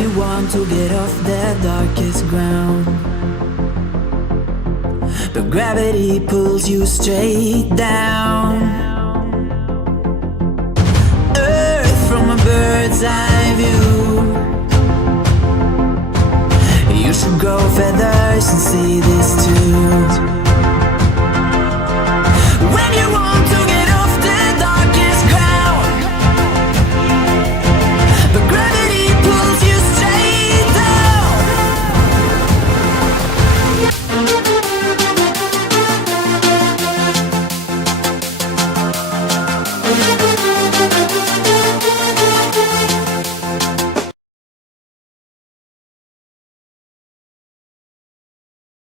you want to get off the darkest ground, but gravity pulls you straight down. Earth from a bird's eye view. You should grow feathers and see this too.